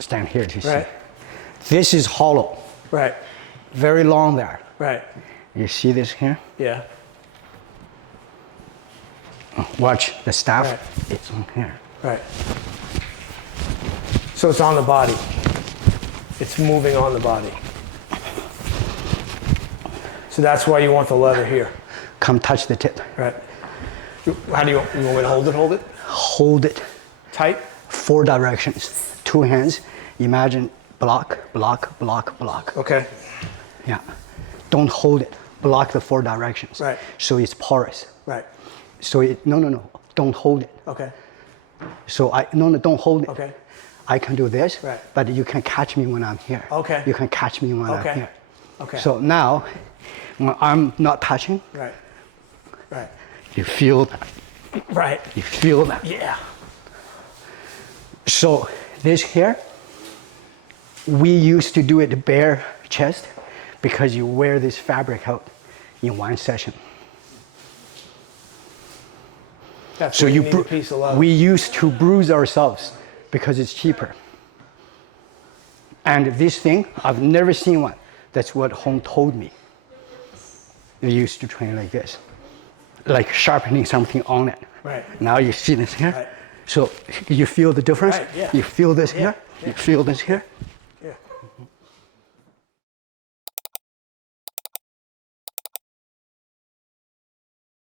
stand here to see. Right. This is hollow. Right. Very long there. Right. You see this here? Yeah. Watch the staff. Right. It's on here. Right. So it's on the body. It's moving on the body. So that's why you want the leather here. Come touch the tip. Right. How do you want me to hold it? Hold it? Hold it. Tight? 4 directions. 2 hands. Imagine block, block, block, block. Okay. Yeah. Don't hold it. Block the 4 directions. Right. So it's porous. Right. So no. Don't hold it. Okay. So no, don't hold it. Okay. I can do this, right. but you can catch me when I'm here. Okay. You can catch me when I'm okay. here. Okay. So now, when I'm not touching, right. Right. you feel that. Right. You feel that. Yeah. So this here, we used to do it bare chest because you wear this fabric out in 1 session. That's so you need a piece of leather. we used to bruise ourselves because it's cheaper. And this thing, I've never seen one. That's what Hong told me. They used to train like this, like sharpening something on it. Right. Now you see this here. Right. So you feel the difference? Right, yeah. You feel this Yeah, here? yeah. You feel this here?